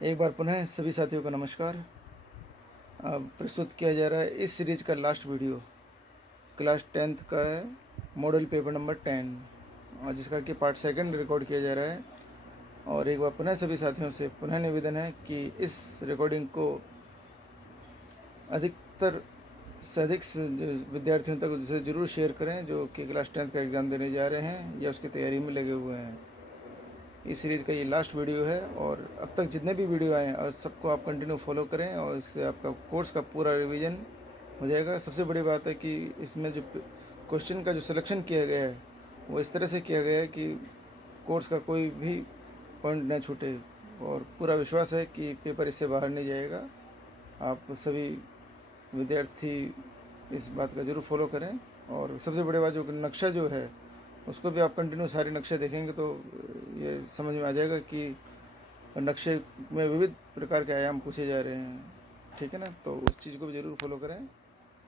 एक बार पुनः सभी साथियों को नमस्कार। अब प्रस्तुत किया जा रहा है इस सीरीज का लास्ट वीडियो क्लास 10th का है, मॉडल पेपर नंबर 10, और जिसका कि पार्ट सेकंड रिकॉर्ड किया जा रहा है। और एक बार पुनः सभी साथियों से पुनः निवेदन है कि इस रिकॉर्डिंग को अधिकतर से अधिक विद्यार्थियों तक उसे ज़रूर शेयर करें जो कि क्लास 10th का एग्ज़ाम देने जा रहे हैं या उसकी तैयारी में लगे हुए हैं। इस सीरीज़ का ये लास्ट वीडियो है और अब तक जितने भी वीडियो आए हैं और सबको आप कंटिन्यू फॉलो करें और इससे आपका कोर्स का पूरा रिवीजन हो जाएगा। सबसे बड़ी बात है कि इसमें जो क्वेश्चन का जो सिलेक्शन किया गया है वो इस तरह से किया गया है कि कोर्स का कोई भी पॉइंट न छूटे, और पूरा विश्वास है कि पेपर इससे बाहर नहीं जाएगा। आप सभी विद्यार्थी इस बात का ज़रूर फॉलो करें। और सबसे बड़ी बात, जो नक्शा जो है उसको भी आप कंटिन्यू सारे नक्शे देखेंगे तो ये समझ में आ जाएगा कि नक्शे में विविध प्रकार के आयाम पूछे जा रहे हैं। ठीक है ना, तो उस चीज़ को भी ज़रूर फॉलो करें।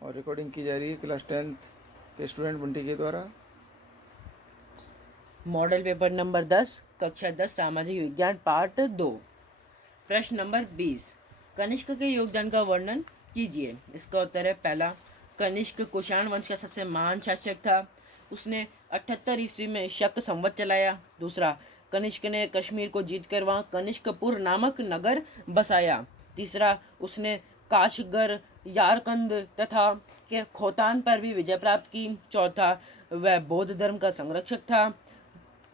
और रिकॉर्डिंग की जा रही है क्लास 10th के स्टूडेंट बंटी के द्वारा। मॉडल पेपर नंबर 10 कक्षा 10 सामाजिक विज्ञान पार्ट 2। प्रश्न नंबर 20, कनिष्क के योगदान का वर्णन कीजिए। इसका उत्तर है पहला, कनिष्क कुषाण वंश का सबसे महान शासक था। उसने 78 ईस्वी में शक संवत चलाया। दूसरा, कनिष्क ने कश्मीर को जीतकर वहां कनिष्कपुर नामक नगर बसाया। तीसरा, उसने काशगर, यारकंद तथा के खोतान पर भी विजय प्राप्त की। चौथा, वह बौद्ध धर्म का संरक्षक था।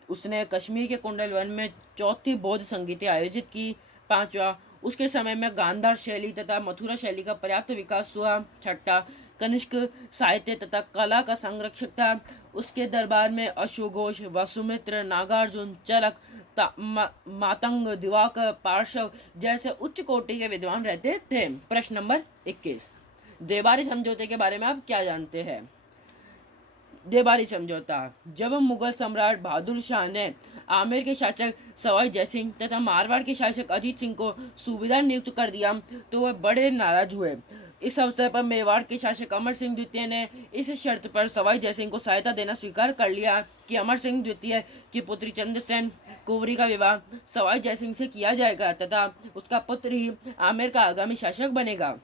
उसने कश्मीर के कुंडल वन में चौथी बौद्ध संगीतें आयोजित की। पांचवा, उसके समय में गांधार शैली तथा मथुरा शैली का पर्याप्त विकास हुआ। छठा, कनिष्क साहित्य तथा कला का संरक्षक था। उसके दरबार में अश्वघोष, वसुमित्र, नागार्जुन, चरक, मातंग, दिवाकर, पार्श्व जैसे उच्च कोटि के विद्वान रहते थे। प्रश्न नंबर 21, देवारी समझौते के बारे में आप क्या जानते हैं? देवारी समझौता, जब मुगल सम्राट बहादुर शाह ने आमेर के शासक सवाई जयसिंह तथा मारवाड़ के शासक अजीत सिंह को सूबेदार नियुक्त कर दिया तो वह बड़े नाराज हुए। इस अवसर पर मेवाड़ के शासक अमर सिंह द्वितीय ने इस शर्त पर सवाई जयसिंह को सहायता देना स्वीकार कर लिया कि अमर सिंह द्वितीय की पुत्री चंद्रसेन कुंवरी का विवाह सवाई जयसिंह से किया जाएगा तथा उसका पुत्र ही आमेर का आगामी शासक बनेगा।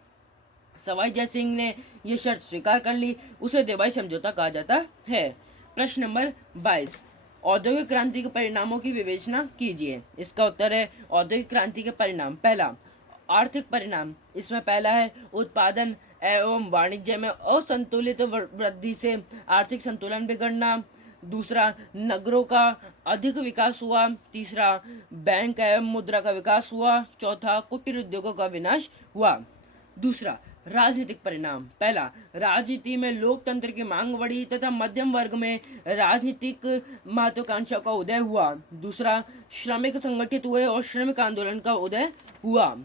सवाई जयसिंह ने यह शर्त स्वीकार कर ली। उसे देवाई समझौता कहा जाता है। प्रश्न नंबर 22, औद्योगिक क्रांति के परिणामों की विवेचना कीजिए। इसका उत्तर है औद्योगिक क्रांति के परिणाम। पहला, आर्थिक परिणाम। इसमें पहला है उत्पादन एवं वाणिज्य में असंतुलित वृद्धि से आर्थिक संतुलन बिगड़ना। दूसरा, नगरों का अधिक विकास हुआ। तीसरा, बैंक एवं मुद्रा का विकास हुआ। चौथा, कुटीर उद्योगों का विनाश हुआ। दूसरा, राजनीतिक परिणाम। पहला, राजनीति में लोकतंत्र की मांग बढ़ी तथा मध्यम वर्ग में राजनीतिक महत्वाकांक्षा का उदय हुआ। दूसरा, श्रमिक संगठित हुए और श्रमिक आंदोलन का उदय हुआ।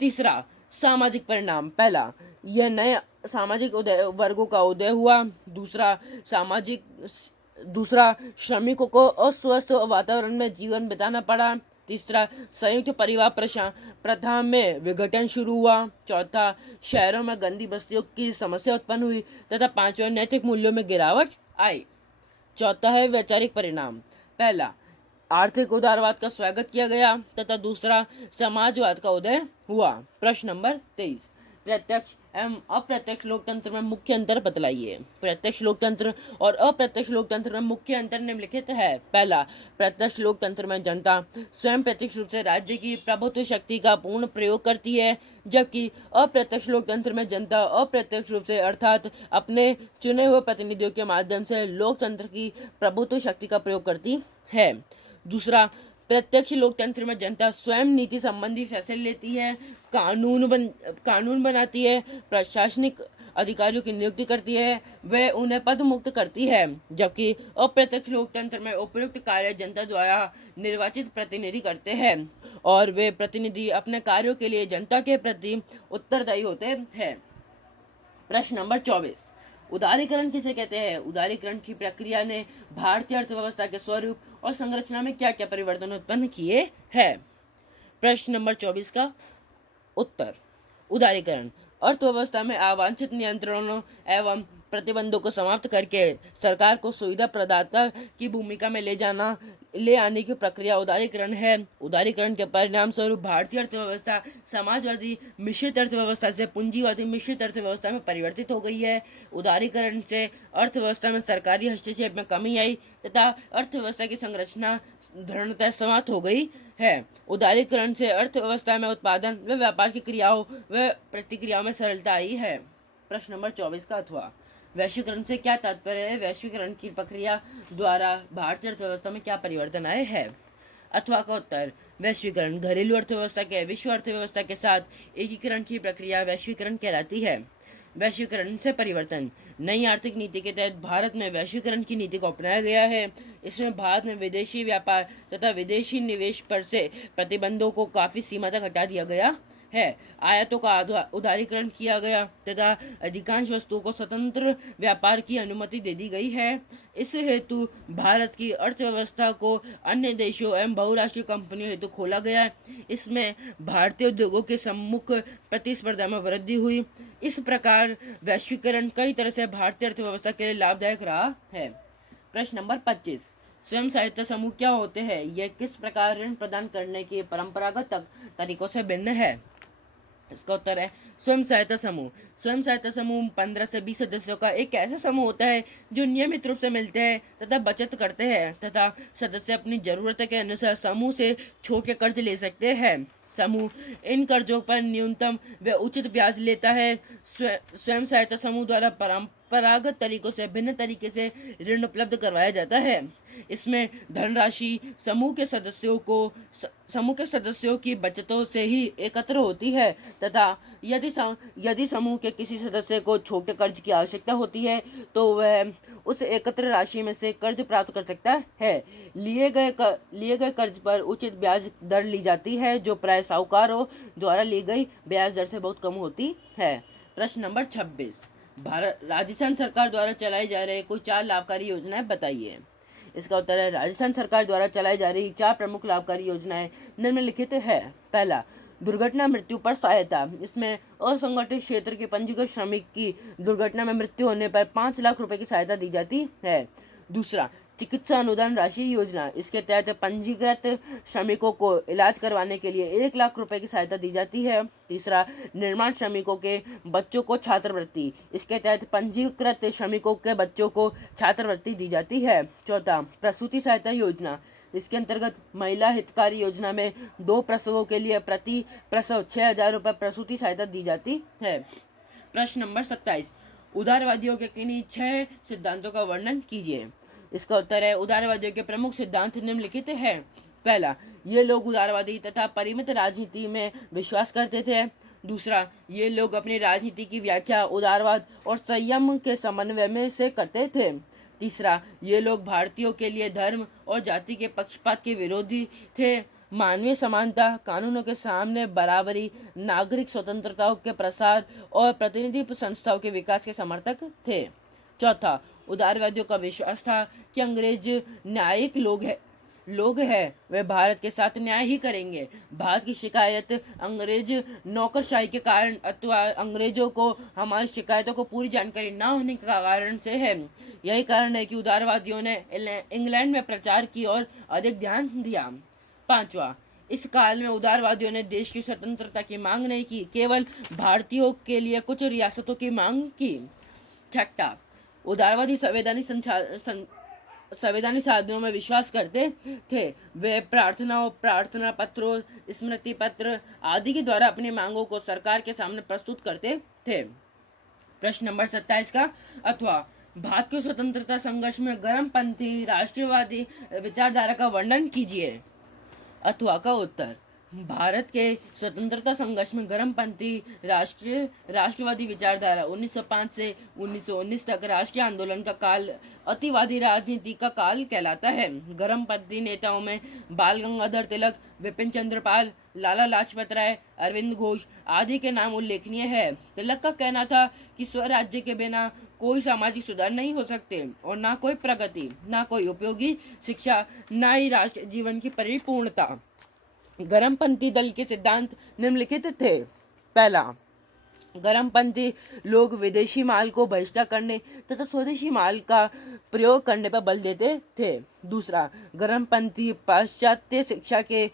तीसरा, सामाजिक परिणाम। पहला, यह नए सामाजिक वर्गों का उदय हुआ। दूसरा, श्रमिकों को अस्वस्थ वातावरण में जीवन बिताना पड़ा। तीसरा, संयुक्त परिवार प्रथा में विघटन शुरू हुआ। चौथा, शहरों में गंदी बस्तियों की समस्या उत्पन्न हुई तथा पांचवा, नैतिक मूल्यों में गिरावट आई। चौथा है वैचारिक परिणाम। पहला, आर्थिक उदारवाद का स्वागत किया गया तथा दूसरा, समाजवाद का उदय हुआ। प्रश्न नंबर 23, प्रत्यक्ष एवं अप्रत्यक्ष लोकतंत्र में मुख्य अंतर बतलाइए। प्रत्यक्ष लोकतंत्र और अप्रत्यक्ष लोकतंत्र में मुख्य अंतर निम्नलिखित है। पहला, प्रत्यक्ष लोकतंत्र में जनता स्वयं प्रत्यक्ष रूप से राज्य की प्रभुत्व शक्ति का पूर्ण प्रयोग करती है, जबकि अप्रत्यक्ष लोकतंत्र में जनता अप्रत्यक्ष रूप से अर्थात अपने चुने हुए प्रतिनिधियों के माध्यम से लोकतंत्र की प्रभुत्व शक्ति का प्रयोग करती है। दूसरा, प्रत्यक्ष लोकतंत्र में जनता स्वयं नीति संबंधी फैसले लेती है, कानून बनाती है, प्रशासनिक अधिकारियों की नियुक्ति करती है, वह उन्हें पद मुक्त करती है। जबकि अप्रत्यक्ष लोकतंत्र में उपयुक्त कार्य जनता द्वारा निर्वाचित प्रतिनिधि करते हैं और वे प्रतिनिधि अपने कार्यों के लिए जनता के प्रति उत्तरदायी होते हैं। प्रश्न नंबर 24, उदारीकरण किसे कहते हैं? उदारीकरण की प्रक्रिया ने भारतीय अर्थव्यवस्था के स्वरूप और संरचना में क्या क्या परिवर्तन उत्पन्न किए हैं? प्रश्न नंबर 24 का उत्तर, उदारीकरण अर्थव्यवस्था में अवांछित नियंत्रणों एवं प्रतिबंधों को समाप्त करके सरकार को सुविधा प्रदाता की भूमिका में ले आने की प्रक्रिया उदारीकरण है। उदारीकरण के परिणाम स्वरूप भारतीय अर्थव्यवस्था समाजवादी मिश्रित अर्थव्यवस्था से पूंजीवादी मिश्रित अर्थव्यवस्था में परिवर्तित हो गई है। उदारीकरण से अर्थव्यवस्था में सरकारी हस्तक्षेप में कमी आई तथा अर्थव्यवस्था की संरचना दृढ़ता समाप्त हो गई है। उदारीकरण से अर्थव्यवस्था में उत्पादन व व्यापार की क्रियाओं व प्रतिक्रियाओं में सरलता आई है। प्रश्न नंबर 24 का अथवा वैश्वीकरण से क्या तात्पर्य है? वैश्वीकरण की प्रक्रिया द्वारा भारतीय अर्थव्यवस्था में क्या परिवर्तन आए हैं? अथवा का उत्तर वैश्वीकरण घरेलू अर्थव्यवस्था के विश्व अर्थव्यवस्था के साथ एकीकरण की प्रक्रिया वैश्वीकरण कहलाती है। वैश्वीकरण से परिवर्तन नई आर्थिक नीति के तहत भारत में वैश्वीकरण की नीति को अपनाया गया है। इसमें भारत में विदेशी व्यापार तथा विदेशी निवेश पर से प्रतिबंधों को काफी सीमा तक हटा दिया गया है। आयातों का उदारीकरण किया गया तथा अधिकांश वस्तुओं को स्वतंत्र व्यापार की अनुमति दे दी गई है। इस हेतु भारत की अर्थव्यवस्था को अन्य देशों एवं बहुराष्ट्रीय कंपनियों हेतु खोला गया। इसमें भारतीय उद्योगों के सम्मुख प्रतिस्पर्धा में वृद्धि हुई। इस प्रकार वैश्वीकरण कई तरह से भारतीय अर्थव्यवस्था के लिए लाभदायक रहा है। प्रश्न नंबर 25 स्वयं सहायता समूह क्या होते हैं? यह किस प्रकार ऋण प्रदान करने के परंपरागत तरीकों से भिन्न है? इसका उत्तर है स्वयं सहायता समूह। स्वयं सहायता समूह 15 से 20 सदस्यों का एक ऐसा समूह होता है जो नियमित रूप से मिलते हैं तथा बचत करते हैं तथा सदस्य अपनी जरूरत के अनुसार समूह से छोटे कर्ज ले सकते हैं। समूह इन कर्जों पर न्यूनतम व उचित ब्याज लेता है। स्वयं सहायता समूह द्वारा परंपरागत तरीकों से भिन्न तरीके से ऋण उपलब्ध करवाया जाता है। इसमें धनराशि समूह के सदस्यों की बचतों से ही एकत्र होती है तथा यदि समूह के किसी सदस्य को छोटे कर्ज की आवश्यकता होती है तो वह उस एकत्र राशि में से कर्ज प्राप्त कर सकता है। लिए गए कर्ज पर उचित ब्याज दर ली जाती है जो प्राय साहूकारों द्वारा ली गई ब्याज दर से बहुत कम होती है। प्रश्न नंबर 26 राजस्थान सरकार द्वारा चलाई जा रही कोई 4 लाभकारी योजनाएं बताइए। इसका उत्तर है राजस्थान सरकार द्वारा चलाई जा रही 4 प्रमुख लाभकारी योजनाएं निम्नलिखित है। पहला दुर्घटना मृत्यु पर सहायता। इसमें असंगठित क्षेत्र के पंजीकृत श्रमिक की दुर्घटना में मृत्यु होने पर 5 लाख रुपए की सहायता दी जाती है। दूसरा चिकित्सा अनुदान राशि योजना। इसके तहत पंजीकृत श्रमिकों को इलाज करवाने के लिए 1 लाख रुपए की सहायता दी जाती है। तीसरा निर्माण श्रमिकों के बच्चों को छात्रवृत्ति। इसके तहत पंजीकृत श्रमिकों के बच्चों को छात्रवृत्ति दी जाती है। चौथा प्रसूति सहायता योजना। इसके अंतर्गत महिला हितकारी योजना में 2 प्रसवों के लिए प्रति प्रसव 6,000 रुपए प्रसूति सहायता दी जाती है। प्रश्न नंबर 27 उदारवादियों के किन्हीं 6 सिद्धांतों का वर्णन कीजिए। इसका उत्तर है उदारवादियों के प्रमुख सिद्धांत निम्नलिखित है। पहला ये लोग उदारवादी तथा परिमित राजनीति में विश्वास करते थे। दूसरा ये लोग अपनी राजनीति की व्याख्या उदारवाद और संयम के समन्वय में से करते थे। तीसरा ये लोग भारतीयों के लिए धर्म और जाति के पक्षपात के विरोधी थे। मानवीय समानता, कानूनों के सामने बराबरी, नागरिक स्वतंत्रताओं के प्रसार और प्रतिनिधि संस्थाओं के विकास के समर्थक थे। चौथा उदारवादियों का विश्वास था कि अंग्रेज न्यायिक लोग हैं वे भारत के साथ न्याय ही करेंगे। भारत की शिकायत अंग्रेज नौकरशाही के कारण अथवा अंग्रेजों को हमारी शिकायतों को पूरी जानकारी न होने के कारण से है। यही कारण है कि उदारवादियों ने इंग्लैंड में प्रचार की और अधिक ध्यान दिया। पांचवा इस काल में उदारवादियों ने देश की स्वतंत्रता की मांग नहीं की, केवल भारतीयों के लिए कुछ रियासतों की मांग की। छठा उदारवादी संवैधानिक साधनों में विश्वास करते थे। वे प्रार्थना पत्रों, स्मृति पत्र आदि के द्वारा अपनी मांगों को सरकार के सामने प्रस्तुत करते थे। प्रश्न नंबर 27 का अथवा भारत के स्वतंत्रता संघर्ष में गर्मपंथी राष्ट्रवादी विचारधारा का वर्णन कीजिए। अथवा का उत्तर भारत के स्वतंत्रता संघर्ष में गर्मपंथी राष्ट्रवादी विचारधारा 1905 से 1919 तक राष्ट्रीय आंदोलन का काल अतिवादी राजनीति का काल कहलाता है। गर्मपंथी नेताओं में बाल गंगाधर तिलक, विपिन चंद्र पाल, लाला लाजपत राय, अरविंद घोष आदि के नाम उल्लेखनीय है। तिलक का कहना था कि स्वराज्य के बिना कोई सामाजिक सुधार नहीं हो सकते और ना कोई प्रगति, ना कोई उपयोगी शिक्षा, ना ही राष्ट्र जीवन की परिपूर्णता। गर्मपंथी दल के सिद्धांत निम्नलिखित थे। पहला गर्मपंथी लोग विदेशी माल को बहिष्कार करने तथा स्वदेशी माल का प्रयोग करने पर बल देते थे। दूसरा, गर्मपंथी पाश्चात्य शिक्षा के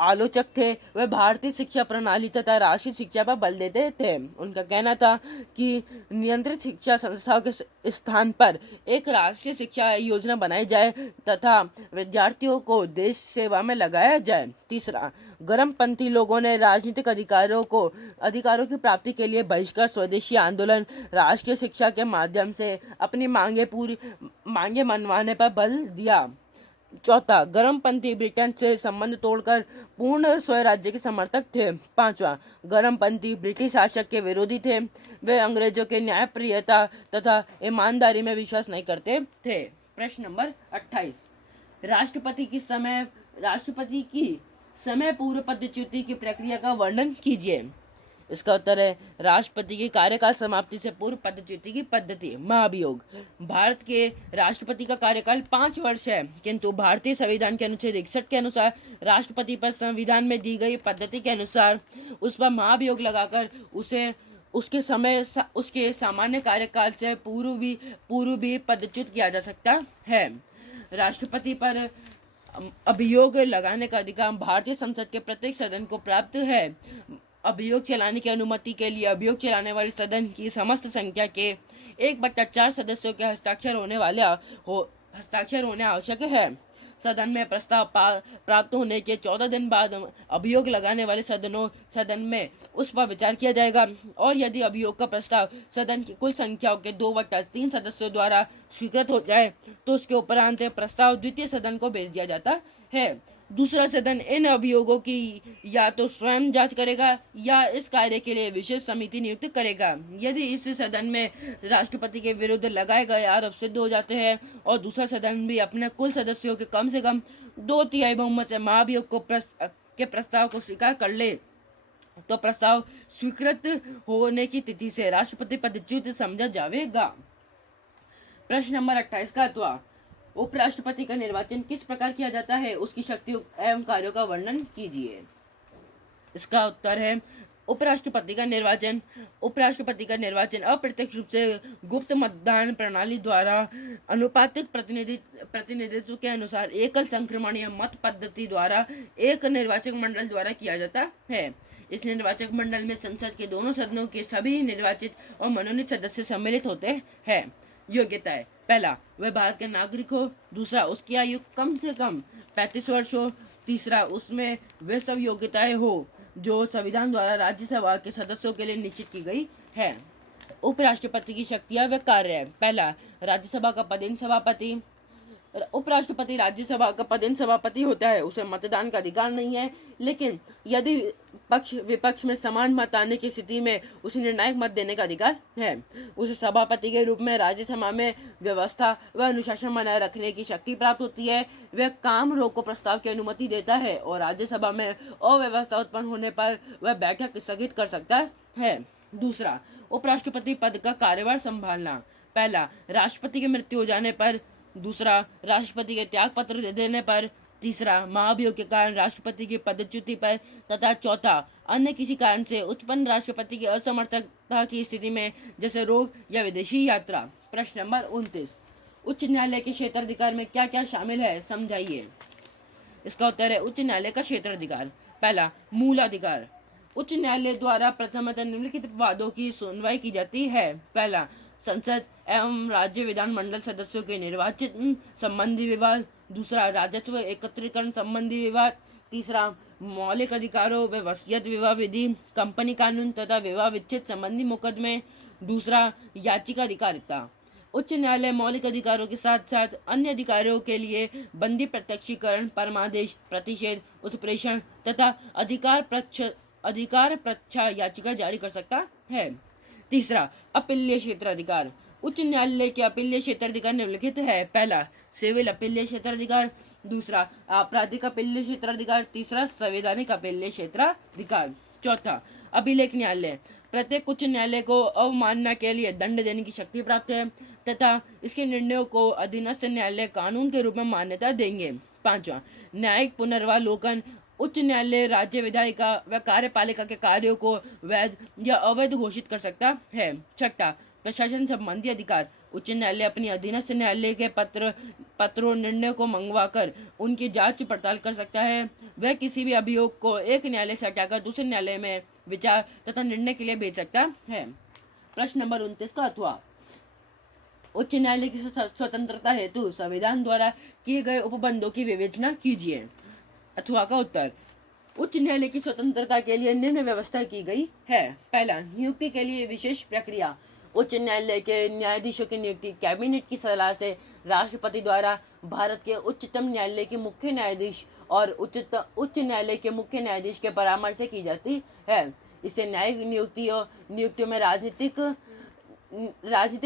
आलोचक थे। वे भारतीय शिक्षा प्रणाली तथा राष्ट्रीय शिक्षा पर बल देते थे। उनका कहना था कि नियंत्रित शिक्षा संस्थाओं के स्थान पर एक राष्ट्रीय शिक्षा योजना बनाई जाए तथा विद्यार्थियों को देश सेवा में लगाया जाए। तीसरा, गर्मपंथी लोगों ने राजनीतिक अधिकारों की प्राप्ति के लिए बहिष्कार, स्वदेशी आंदोलन, राष्ट्रीय शिक्षा के माध्यम से अपनी मांगे मनवाने पर बल दिया। चौथा, गर्मपंथी ब्रिटेन से संबंध तोड़कर पूर्ण स्वराज्य के समर्थक थे। पांचवा, गर्मपंथी ब्रिटिश शासक के विरोधी थे। वे अंग्रेजों के न्यायप्रियता तथा ईमानदारी में विश्वास नहीं करते थे। प्रश्न नंबर 28, राष्ट्रपति की समय पूर्व पदच्युति की प्रक्रिया का वर्णन कीजिए। इसका उत्तर है राष्ट्रपति के कार्यकाल समाप्ति से पूर्व पदच्युति की पद्धति। महाभियोग। भारत के राष्ट्रपति का कार्यकाल 5 वर्ष है, किंतु भारतीय संविधान के अनुच्छेद 61 के अनुसार राष्ट्रपति पर संविधान में दी गई पद्धति के अनुसार उस पर महाभियोग लगाकर उसे उसके सामान्य कार्यकाल से पूर्व भी पदच्युत किया जा सकता है। राष्ट्रपति पर अभियोग लगाने का अधिकार भारतीय संसद के प्रत्येक सदन को प्राप्त है। अभियोग चलाने की अनुमति के लिए अभियोग चलाने वाले सदन की समस्त संख्या के 1/4 सदस्यों के हस्ताक्षर होने आवश्यक है। सदन में प्रस्ताव प्राप्त होने के 14 दिन बाद अभियोग लगाने वाले सदन में उस पर विचार किया जाएगा और यदि अभियोग का प्रस्ताव सदन की कुल संख्या के 2/3 सदस्यों द्वारा स्वीकृत हो जाए तो उसके उपरांत प्रस्ताव द्वितीय सदन को भेज दिया जाता है। दूसरा सदन इन अभियोगों की या तो स्वयं जांच करेगा या इस कार्य के लिए विशेष समिति नियुक्त करेगा। यदि इस सदन में राष्ट्रपति के विरुद्ध लगाए गए आरोप सिद्ध हो जाते हैं और दूसरा सदन भी अपने कुल सदस्यों के कम से कम 2/3 बहुमत से महाभियोग के प्रस्ताव को स्वीकार कर ले तो प्रस्ताव स्वीकृत होने की तिथि से राष्ट्रपति पदच्युत समझा जाएगा। प्रश्न नंबर 28 का अथवा उपराष्ट्रपति का निर्वाचन किस प्रकार किया जाता है, उसकी शक्ति एवं कार्यों का वर्णन कीजिए। इसका उत्तर है उपराष्ट्रपति का निर्वाचन अप्रत्यक्ष रूप से गुप्त मतदान प्रणाली द्वारा अनुपातिक प्रतिनिधित्व के अनुसार एकल संक्रमणीय मत पद्धति द्वारा एक निर्वाचक मंडल द्वारा किया जाता है। इस निर्वाचक मंडल में संसद के दोनों सदनों के सभी निर्वाचित और मनोनीत सदस्य सम्मिलित होते हैं। योग्यताएं। पहला, वह भारत के नागरिक हो। दूसरा, उसकी आयु कम से कम 35 वर्ष हो। तीसरा, उसमें वे सब योग्यताएं हो जो संविधान द्वारा राज्यसभा के सदस्यों के लिए निश्चित की गई है। उपराष्ट्रपति की शक्तियां व कार्य। पहला, राज्यसभा का पदेन सभापति। उपराष्ट्रपति राज्यसभा का पदेन सभापति होता है। उसे मतदान का अधिकार नहीं है, लेकिन यदि पक्ष विपक्ष में समान मत आने की स्थिति में उसे निर्णायक मत देने का अधिकार है। उसे सभापति के रूप में राज्यसभा में व्यवस्था व अनुशासन बनाए रखने की शक्ति प्राप्त होती है। वह काम रोको प्रस्ताव की अनुमति देता है और राज्यसभा में अव्यवस्था उत्पन्न होने पर वह बैठक स्थगित कर सकता है। दूसरा, उपराष्ट्रपति पद का कार्यभार संभालना। पहला, राष्ट्रपति की मृत्यु हो जाने पर। दूसरा, राष्ट्रपति के त्याग पत्र दे देने पर। तीसरा, महाभियोग के कारण राष्ट्रपति की पदच्युति पर। तथा चौथा, अन्य किसी कारण से उत्पन्न राष्ट्रपति की असमर्थता की स्थिति में, जैसे रोग या विदेशी यात्रा। प्रश्न नंबर 29, उच्च न्यायालय के क्षेत्राधिकार में क्या क्या शामिल है, समझाइए। इसका उत्तर है उच्च न्यायालय का क्षेत्राधिकार। पहला, मूल अधिकार। उच्च न्यायालय द्वारा प्रथमतः निम्नलिखित वादों की सुनवाई की जाती है। पहला, संसद एवं राज्य विधानमंडल सदस्यों के निर्वाचन संबंधी विवाद। दूसरा, राजस्व एकत्रीकरण संबंधी विवाद। तीसरा, मौलिक अधिकारों व वसीयत विवाह विधि, कंपनी कानून तथा विवाह विच्छेद संबंधी मुकदमे। दूसरा, याचिका अधिकारिता। उच्च न्यायालय मौलिक अधिकारों के साथ साथ अन्य अधिकारों के लिए बंदी प्रत्यक्षीकरण, परमादेश, प्रतिषेध, उत्प्रेषण तथा अधिकार प्रच्छा याचिका जारी कर सकता है। तीसरा, अपीलीय क्षेत्राधिकार। उच्च न्यायालय के अपीलीय क्षेत्राधिकार निम्नलिखित है। पहला, सिविल अपीलीय क्षेत्राधिकार। दूसरा, आपराधिक अपीलीय क्षेत्राधिकार। तीसरा, संवैधानिक अपीलीय क्षेत्राधिकार। चौथा, अभिलेख न्यायालय। प्रत्येक उच्च न्यायालय को अवमानना के लिए दंड देने की शक्ति प्राप्त है तथा इसके निर्णयों को अधीनस्थ न्यायालय कानून के रूप में मान्यता देंगे। पांचवा, न्यायिक पुनर्वालोकन। उच्च न्यायालय राज्य विधायिका व कार्यपालिका के कार्यों को वैध या अवैध घोषित कर सकता है। छठा, प्रशासन संबंधी अधिकार। उच्च न्यायालय अपनी अधीनस्थ न्यायालय के पत्रों निर्णय को मंगवाकर उनकी जांच पड़ताल कर सकता है। वह किसी भी अभियोग को एक न्यायालय से हटाकर दूसरे न्यायालय में विचार तथा निर्णय के लिए भेज सकता है। प्रश्न नंबर 29 का अथवा। उच्च न्यायालय की स्वतंत्रता हेतु संविधान द्वारा किए गए उपबंधों की विवेचना कीजिए। अथवा का उत्तर, उच्च न्यायालय की स्वतंत्रता के लिए निम्न व्यवस्था की गई है। पहला, नियुक्ति के लिए विशेष प्रक्रिया। उच्च न्यायालय के न्यायाधीशों की नियुक्ति कैबिनेट की सलाह से राष्ट्रपति द्वारा भारत के उच्चतम न्यायालय के मुख्य न्यायाधीश और उच्च न्यायालय के मुख्य न्यायाधीश के परामर्श से की जाती है। इससे न्यायिक नियुक्तियों में राजनीतिक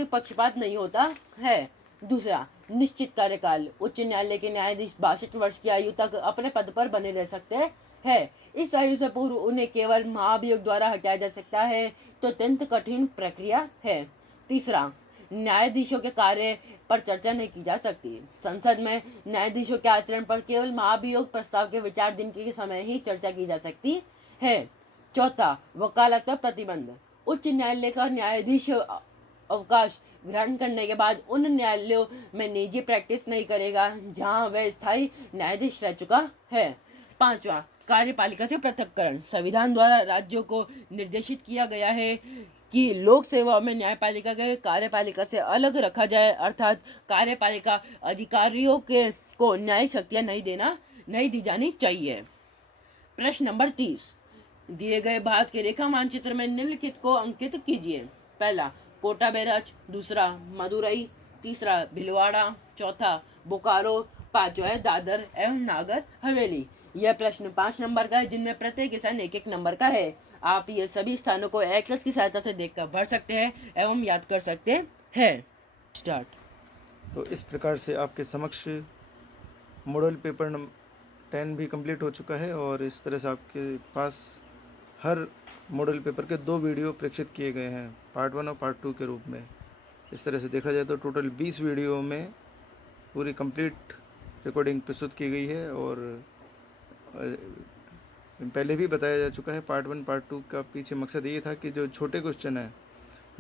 पक्षपात नहीं होता है। दूसरा, निश्चित कार्यकाल। उच्च न्यायालय के न्यायाधीश 62 वर्ष की आयु तक अपने पद पर बने रह सकते हैं। इस आयु से पूर्व उन्हें केवल महाभियोग द्वारा हटाया जा सकता है, तो अत्यंत कठिन प्रक्रिया है। तीसरा, न्यायाधीशों के कार्य पर चर्चा नहीं की जा सकती। संसद में न्यायाधीशों के आचरण पर केवल महाभियोग प्रस्ताव के विचार दिन के समय ही चर्चा की जा सकती है। चौथा, वकालत पर प्रतिबंध। उच्च न्यायालय का न्यायाधीश अवकाश ग्रहण करने के बाद उन न्यायालयों में निजी प्रैक्टिस नहीं करेगा जहां वह स्थायी न्यायाधीश रह चुका है। पांचवा, कार्यपालिका से पृथक्करण। संविधान द्वारा राज्यों को निर्देशित किया गया है कि लोक सेवा में न्यायपालिका के कार्यपालिका से अलग रखा जाए, अर्थात कार्यपालिका अधिकारियों को न्यायिक शक्तियां नहीं दी जानी चाहिए। प्रश्न नंबर 30, दिए गए भारत के रेखा मानचित्र में निम्नलिखित को अंकित कीजिए। पहला, कोटा बैराज। दूसरा, मदुरई। तीसरा, भिलवाड़ा। चौथा, बोकारो। पांचवा है दादर एवं नागर हवेली। यह प्रश्न 5 नंबर का है, जिनमें प्रत्येक स्थान 1-1 नंबर का है। आप ये सभी स्थानों को एटलस की सहायता से देखकर भर सकते हैं एवं याद कर सकते हैं। स्टार्ट। तो इस प्रकार से आपके समक्ष मॉडल पेपर 10 भी कंप्लीट हो चुका है और इस तरह से आपके पास हर मॉडल पेपर के 2 वीडियो प्रेक्षित किए गए हैं, पार्ट 1 और पार्ट 2 के रूप में। इस तरह से देखा जाए तो टोटल 20 वीडियो में पूरी कंप्लीट रिकॉर्डिंग प्रस्तुत की गई है। और पहले भी बताया जा चुका है, पार्ट 1 पार्ट 2 का पीछे मकसद ये था कि जो छोटे क्वेश्चन हैं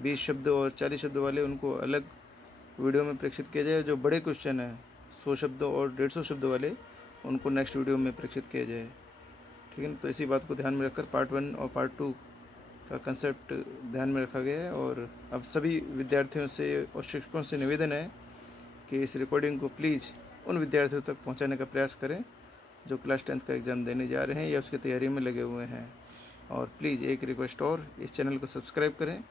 20 शब्द और 40 शब्द वाले, उनको अलग वीडियो में प्रेक्षित किया जाए। जो बड़े क्वेश्चन हैं 100 शब्द और 150 शब्द वाले, उनको नेक्स्ट वीडियो में प्रेक्षित किया जाए। ठीक है ना। तो इसी बात को ध्यान में रखकर पार्ट 1 और पार्ट 2 का कंसेप्ट ध्यान में रखा गया है। और अब सभी विद्यार्थियों से और शिक्षकों से निवेदन है कि इस रिकॉर्डिंग को प्लीज़ उन विद्यार्थियों तक पहुंचाने का प्रयास करें जो क्लास 10th का एग्ज़ाम देने जा रहे हैं या उसकी तैयारी में लगे हुए हैं। और प्लीज़ एक रिक्वेस्ट और, इस चैनल को सब्सक्राइब करें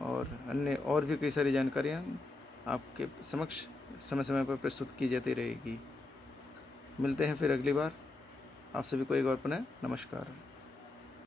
और अन्य और भी कई सारी जानकारियाँ आपके समक्ष समय समय पर प्रस्तुत की जाती रहेगी। मिलते हैं फिर अगली बार। आप सभी को एक बार पुनः नमस्कार।